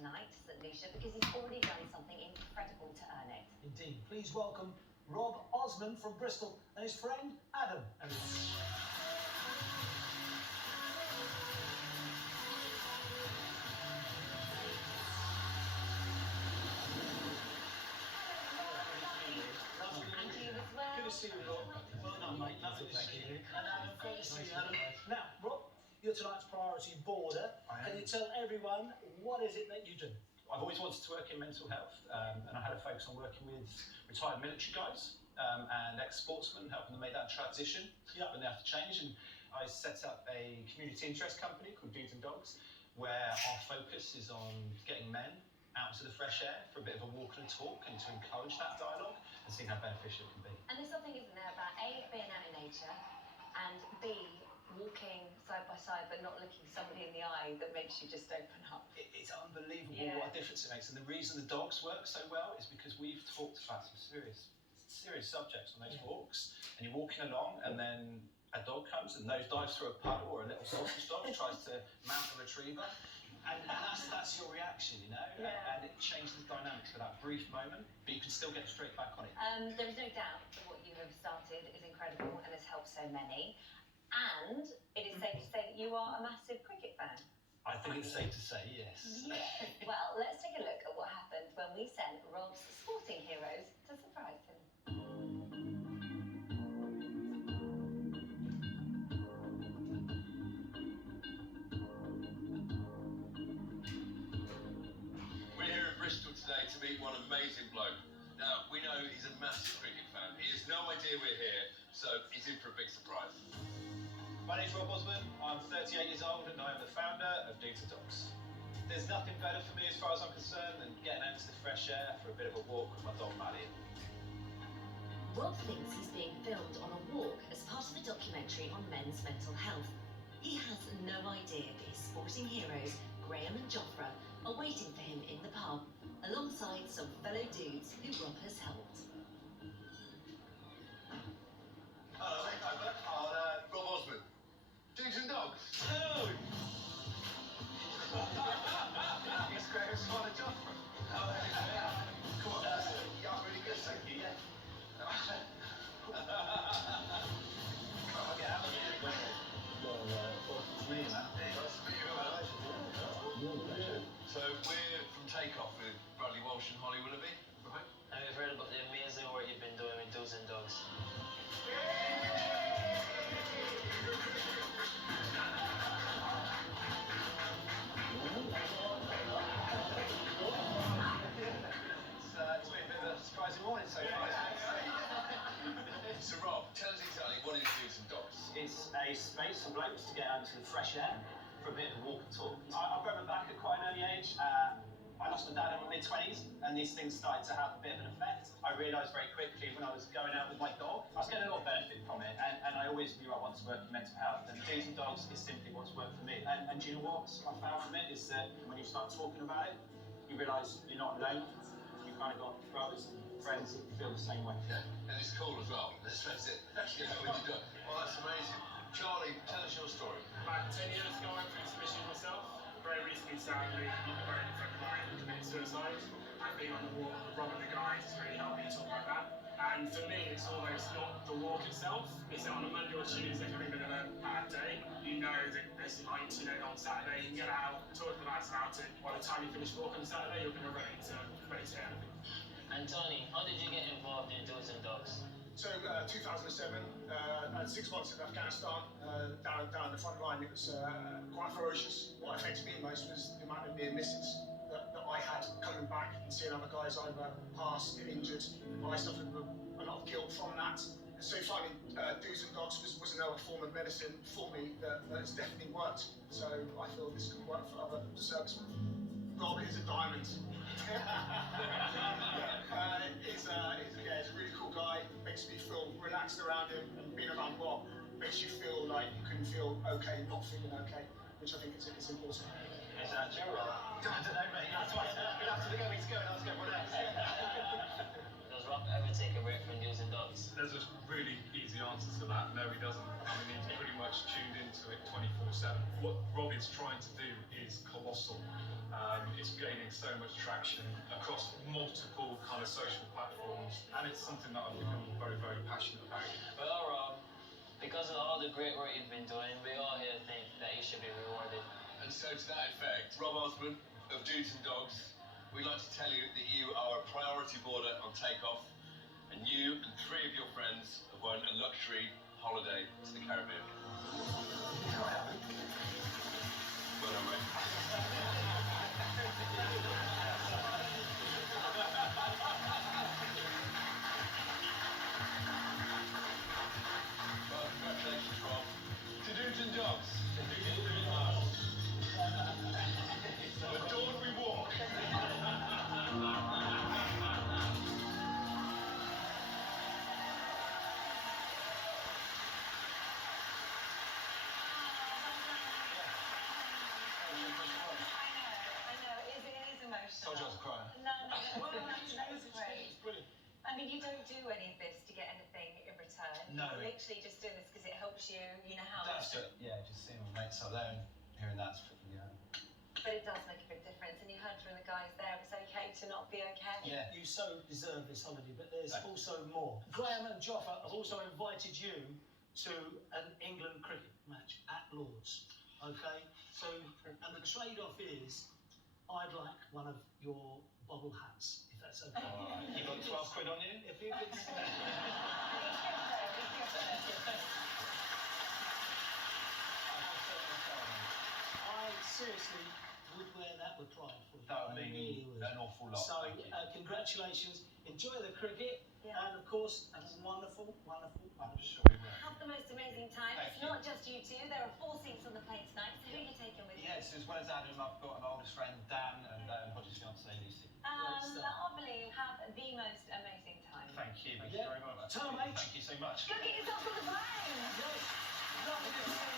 tonight to St Lucia because he's already done something incredible to earn it. Indeed. Please welcome Rob Osman from Bristol and his friend Adam. Good to see you, Rob. Well done, mate. Lovely to see you. And Adam, great to see you, Adam. Now, Rob, you're tonight's priority boarder. Can you tell everyone what is it that you do? I've always wanted to work in mental health, and I had a focus on working with retired military guys and ex-sportsmen, helping them make that transition when they have to change. And I set up a community interest company called Dudes and Dogs, where our focus is on getting men out into the fresh air for a bit of a walk and a talk, and to encourage that dialogue and seeing how beneficial it can be. And there's something, isn't there, about A, being out in nature, and B, walking side by side but not looking somebody in the eye that makes you just open up. It's unbelievable what a difference it makes. And the reason the dogs work so well is because we've talked about some serious subjects on those walks, and you're walking along and then a dog comes and nosedives through a puddle, or a little sausage dog tries to mount a retriever, and that's your reaction, you know. And it changes the dynamics for that brief moment, but you can still get straight back on it. There is no doubt that what you have started is incredible and has helped so many. And it is safe to say that you are a massive cricket fan. I think it's safe to say, yes. Well, let's take a look at what happened when we sent Rob's sporting heroes to surprise him. We're here in Bristol today to meet one amazing bloke. Now, we know he's a massive cricket fan. He has no idea we're here, so he's in for a big surprise. My name's Rob Osman, I'm 38 years old and I am the founder of Dudes and Dogs. There's nothing better for me as far as I'm concerned than getting out into the fresh air for a bit of a walk with my dog Maddie. Rob thinks he's being filmed on a walk as part of a documentary on men's mental health. He has no idea that his sporting heroes, Graham and Jofra, are waiting for him in the pub, alongside some fellow dudes who Rob has helped. Hello, mate. Rob Osman. Dudes and Dogs. Hello! It's Graham's son of Jofra. Come on, yeah, really good, thank you, yeah. Come on, get out of here. It's me, man. Nice to meet you. So we're from Takeoff with Bradley Walsh and Holly Willoughby, right? And we've heard about the amazing work you've been doing with Dudes and Dogs. It's been a bit of a surprising morning so far. So Rob, tell us exactly what is Dudes and Dogs? It's a space for blokes to get out into the fresh air for a bit of a walk and talk. I broke my back at quite an early age. I lost my dad in my mid-20s, and these things started to have a bit of an effect. I realised very quickly when I was going out with my dog, I was getting a lot of benefit from it, and I always knew I wanted to work in mental health, and Dudes and Dogs is simply what's worked for me. And do you know what I found from it is that when you start talking about it, you realise you're not alone. You've kind of got brothers and friends that feel the same way. Yeah, and it's cool as well. Let's face it. You know what you do. Well, that's amazing. Charlie, tell us your story. About 10 years ago, I went through some issues myself. Very recently, sadly, a very good friend of mine committed suicide. And being on the walk with Rob and the guys has really helped me talk about that. And for me, it's almost not the walk itself. It's on a Monday or Tuesday, if you're having a bit of a bad day, you know that there's light, you know, on Saturday, you can get out, talk to the lads about it. By the time you finish walk on Saturday, you're going to ready to anything. And Tony, how did you get involved in Dudes and Dogs? So 2007, I had 6 months in Afghanistan, down the front line. It was quite ferocious. What affected me most was the amount of near misses that I had coming back and seeing other guys either pass, get injured. I suffered a lot of guilt from that. And so finding Dudes and Dogs was another form of medicine for me that has definitely worked. So I feel this can work for other servicemen. Rob is a diamond. He's a really cool guy. Makes me feel relaxed around him, and being around Rob makes you feel like you can feel okay, not feeling okay, which I think is important. Is that true? I don't know, mate. That's why we'll have to go. He's going. Ask everyone else. Does Rob ever take a break from Dudes and Dogs? There's a really easy answer to that. No, he doesn't. I mean, he's pretty much tuned into it 24/7. 24/7. What Rob is trying to do is colossal. It's gaining so much traction across multiple kind of social platforms, and it's something that I've become very, very passionate about. Well, Rob, because of all the great work you've been doing, we all here think that you should be rewarded. And so to that effect, Rob Osborne of Dudes and Dogs, we'd like to tell you that you are a priority boarder on takeoff, and you and 3 of your friends have won a luxury holiday to the Caribbean. Well done, mate. Well, congratulations, Rob. To Dudes and Dogs. At dawn we walk. I know, it is emotional. Told you I was crying. No, well, that's great. It's brilliant. I mean, you don't do any of this to get anything in return. No. You're literally just doing this because it helps you, you know how. That's it. Yeah, just seeing my mates up there and hearing that's yeah. But it does make a big difference, and you heard from the guys there, it's okay to not be okay. Yeah. You so deserve this holiday, but there's Thank you. also more. Graham and Joffa have also invited you to an England cricket match at Lord's. Okay? So, and the trade-off is, I'd like one of your bobble hats, if that's okay. You got 12 quid on you? If you could... I seriously would wear that with pride for you. That would I mean really would. an awful lot. So, Thank you. congratulations. Enjoy the cricket. Yeah. And of course, have a wonderful, wonderful, I'm wonderful. sure we will. Have the most amazing time. Thank It's you. not just you two, there are 4 seats on the plane tonight, so who are you taking with you? Yes, as well as Adam, I've got my oldest friend Dan and Hodge's fiancée Lucy. Lovely. Have the most amazing time. Thank you. Thank Yeah. you very much. Tell 'em, mate. Thank you so much. Go get yourself on the plane! Yes. Lovely to see